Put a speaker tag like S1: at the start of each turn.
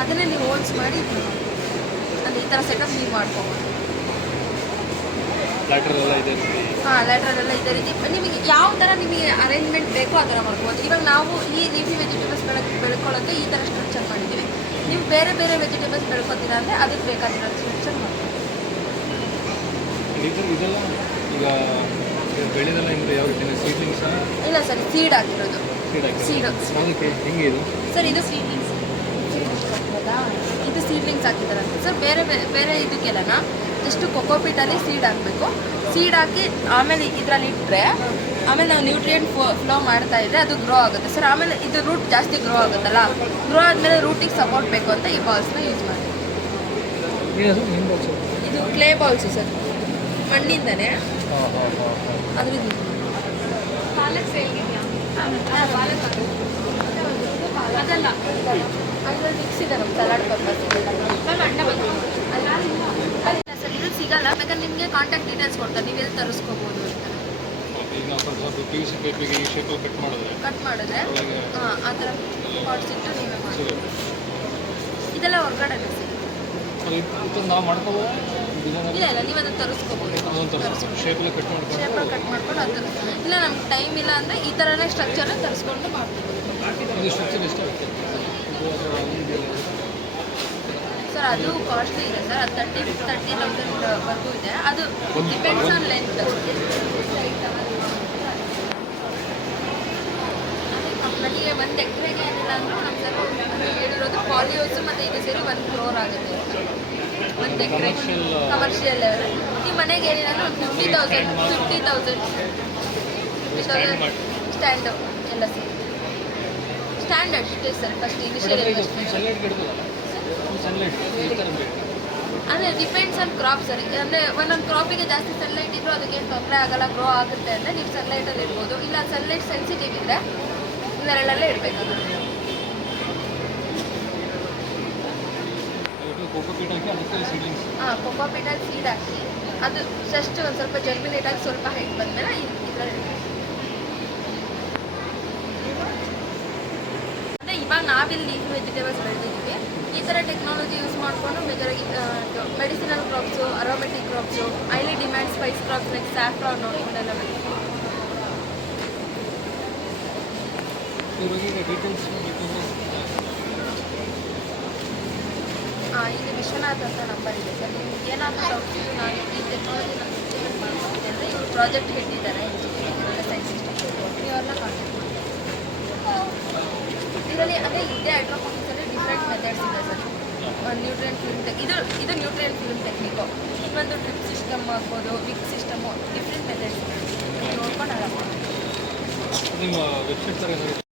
S1: ಅದನ್ನೇ ನೀವು ಹೋಲ್ಸ್ ಮಾಡಿ ಅದು ಈ ಥರ ಸೆಟಪ್ ನೀವು ಮಾಡ್ಕೋಬೋದು. ಹಾಂ ಲೆಟರ್ ಎಲ್ಲ ಇದೇ ರೀತಿ. ನಿಮಗೆ ಯಾವ ಥರ ನಿಮಗೆ ಅರೇಂಜ್ಮೆಂಟ್ ಬೇಕೋ ಆ ಥರ ಮಾಡ್ಬೋದು ಇವಾಗ ನಾವು ಈ ರೀತಿ ವೆಜಿಟೇಬಲ್ಸ್ ಬೆಳಕ್ ಬೆಳ್ಕೊಳ್ಳೋಕ್ಕೆ ಈ ಥರ ಸ್ಟ್ರಕ್ಚರ್ ಮಾಡಿದ್ದೀವಿ. ನೀವು ಬೇರೆ ಬೇರೆ ವೆಜಿಟೇಬಲ್ಸ್ ಬೆಳ್ಕೊತೀರಾ ಅಂದರೆ ಅದಕ್ಕೆ ಬೇಕಾಗಿರೋ ಸ್ಟ್ರಕ್ಚರ್ ಮಾಡ್ಬೋದು ಇಲ್ಲ ಸರ್ ಸೀಡ್ ಆಗಿರೋದು
S2: ಸೀಡ್
S1: ಸರ್ ಇದು ಸೀಡ್ಲಿಂಗ್ಸ್ ಇದು ಸೀಡ್ಲಿಂಗ್ಸ್ ಹಾಕಿದ್ದಾರೆ ಸರ್ ಬೇರೆ ಬೇರೆ ಇದಕ್ಕೆಲ್ಲ ಜಸ್ಟ್ ಕೊಕೋಪೀಟಲ್ಲಿ ಸೀಡ್ ಹಾಕಬೇಕು. ಸೀಡ್ ಹಾಕಿ ಆಮೇಲೆ ಇದರಲ್ಲಿ ಇಟ್ಟರೆ ಆಮೇಲೆ ನಾವು ನ್ಯೂಟ್ರಿಯೆಂಟ್ ಫ್ಲೋ ಮಾಡ್ತಾ ಇದ್ರೆ ಅದು ಗ್ರೋ ಆಗುತ್ತೆ. ಸರ್ ಆಮೇಲೆ ಇದು ರೂಟ್ ಜಾಸ್ತಿ ಗ್ರೋ ಆಗುತ್ತಲ್ಲ? ಗ್ರೋ ಆದಮೇಲೆ ರೂಟಿಗೆ ಸಪೋರ್ಟ್ ಬೇಕು ಅಂತ ಈ ಬಾಲ್ಸ್ನ ಯೂಸ್ ಮಾಡಿ ಇದು ಕ್ಲೇ ಬಾಲ್ಸ್ ಸರ್ ಮಣ್ಣಿಂದನೇ. ಅದ್ರದ್ದು
S3: ಪಾಲಕ್ ಸೇಲ್
S1: ಪಾಲಕ್ ಅದಲ್ಲ. ಮಿಕ್ಸ್ ಇದೆ ನಮ್ಮ ಸಲಾಡ್ ಪರ್ಪಸ್
S3: ಮ್ಯಾಮ್ ಅಣ್ಣ ಬಂದು
S1: ಅಲ್ಲ ಸರ್ ಇದು ಸಿಗಲ್ಲ. ಬೇಕಾದ್ರೆ ನಿಮಗೆ ಕಾಂಟ್ಯಾಕ್ಟ್ ಡೀಟೇಲ್ಸ್ ಕೊಡ್ತಾರೆ. ನೀವು ಎಲ್ಲಿ ತರಿಸ್ಕೋಬೋದು ಅಂತ.
S2: ಕಟ್ ಮಾಡಿದ್ರೆ.
S1: ಹಾಂ ಆ ಥರ ಪಾಟ್ಸ್ ಇಟ್ಟು ನೀವೇ ಮಾಡಿ ಇದೆಲ್ಲ ಹೊರಗಡೆ ಇಲ್ಲ ಇಲ್ಲ ನೀವು ಅದನ್ನು ತರಿಸ್ಕೋಬೋದು.
S2: ಅದೊಂದು ಥರ ಶೇಪಲ್ಲಿ ಕಟ್ ಮಾಡ್ಕೊಂಡು?
S1: ಆ ಇಲ್ಲ ನಮ್ಗೆ ಟೈಮ್ ಇಲ್ಲ ಅಂದರೆ ಈ ಥರನೇ ಸ್ಟ್ರಕ್ಚರ್ನ ತರಿಸ್ಕೊಂಡು ಮಾಡ್ಬೋದು. ಸರ್ ಅದು ಕಾಸ್ಟ್ಲಿ ಇದೆ ಸರ್ ಅದು ತರ್ಟಿ ತರ್ಟಿ ತೌಸಂಡ್ವರೆಗೂ ಇದೆ. ಅದು ಡಿಪೆಂಡ್ಸ್ ಆನ್ ಲೆಂತ್ ನನಗೆ ಒಂದು ಎಕರೆಗೆ ಏನಿಲ್ಲ ಅಂದರೂ ನಮ್ಮ ಸರ್ ಹೇಳಿರೋದು ಪಾಲಿಯೋಸ್ ಮತ್ತು ಇದು ಸೇರಿ ಒಂದು ಫ್ಲೋರ್ ಆಗುತ್ತೆ. ಒಂದು ಎಕರೆ. ಕಮರ್ಷಿಯಲ್ ಲೆವೆಲ್ ನಿಮ್ಮ ಮನೆಗೆ ಏನಿಲ್ಲ ಅಂದ್ರೆ ಒಂದು fifty thousand fifty thousand fifty thousand. Stand ಎಲ್ಲ ಸೇರಿ. ಸ್ಟ್ಯಾಂಡರ್ಡ್ ಅಷ್ಟೇ ಸರ್ ಫಸ್ಟ್ ಇನಿಷಿಯಲ್ ಅಂದರೆ ಡಿಪೆಂಡ್ಸ್ ಆನ್ ಕ್ರಾಪ್ ಸರ್ ಅಂದರೆ ಒಂದೊಂದು ಕ್ರಾಪಿಗೆ ಜಾಸ್ತಿ ಸನ್ಲೈಟ್ ಇದ್ರೂ ಅದಕ್ಕೇನು ತೊಂದರೆ ಆಗಲ್ಲ ಗ್ರೋ ಆಗುತ್ತೆ ಅಂದರೆ ನೀವು ಸನ್ಲೈಟಲ್ಲಿ ಇಡ್ಬೋದು. ಇಲ್ಲ ಸನ್ಲೈಟ್ ಸೆನ್ಸಿಟಿವ್ ಇದ್ದರೆ ನೆರಳಲ್ಲೇ ಇಡಬೇಕು
S2: ಅದಕ್ಕೆ ಕೊಬ್ಬು ಅದಕ್ಕೆ
S1: ಹಾಂ ಕೊಬ್ಬಾಪೀಟಲ್ಲಿ ಸೀಡ್ ಹಾಕಿ ಅದು ಜಸ್ಟ್ ಒಂದು ಸ್ವಲ್ಪ ಜರ್ಮಿನೇಟ್ ಆಗಿ ಸ್ವಲ್ಪ ಹೈಟ್ ಬಂದಮೇಲೆ ಇದರಲ್ಲಿ ಇವಾಗ ನಾವಿಲ್ಲಿ ಲೀಫ್ ವೆಜಿಟೇಬಲ್ಸ್ ಬೆಳೆದಿದ್ದೀವಿ. ಈ ಥರ ಟೆಕ್ನಾಲಜಿ ಯೂಸ್ ಮಾಡಿಕೊಂಡು ಮೇಜರಾಗಿ medicinal crops aromatic crops highly demand spice crops like saffron ಇವನ್ನೆಲ್ಲ ಬೆಳಿತೀವಿ ಹಾಂ ಇಲ್ಲಿ ವಿಶ್ವನಾಥ್ ಅಂತ ನಂಬರ್ ಇದೆ. ಸರ್ ನಿಮ್ಗೆ ಏನಾದರೂ ಡೌಟ್ಸ್ ನಾನು ಈ ಟೆಕ್ನಾಲಜಿ ಇಂಪ್ಲಿಮೆಂಟ್ ಮಾಡ್ಕೊಡ್ತೀನಿ ಅಂದರೆ ಇವರು ಪ್ರಾಜೆಕ್ಟ್ ಹೆಡ್ ಇದ್ದಾರೆ ಇಂಜಿನಿಯರಿಂಗ್ ಸೈಂಟಿಸ್ಟ್ ನೀವು ಅವ್ರನ್ನ ಕಾಂಟ್ಯಾಕ್ಟ್ ಮಾಡಿ ಇದರಲ್ಲಿ ಅದೇ ಇದೇ ಅಲ್ಲಿ ಡಿಫ್ರೆಂಟ್ ಮೆಥಡ್ಸ್ ಇದೆ ಸರ್. ನ್ಯೂಟ್ರಿಯನ್ ಫಿಲ್ಮ್ ಟೆಕ್ ಇದು ಇದು ನ್ಯೂಟ್ರಿಯನ್ ಫಿಲ್ಮ್ ಟೆಕ್ನಿಕ್ ಇನ್ನೊಂದು ಡ್ರಿಪ್ ಸಿಸ್ಟಮ್ ಆಗ್ಬೋದು ವಿಕ್ ಸಿಸ್ಟಮು ಡಿಫ್ರೆಂಟ್ ಮೆಥಡ್ಸ್ ಇದೆ. ನೋಡ್ಕೊಂಡು
S2: ನಿಮ್ಮ ವೆಬ್ಸೈಟ್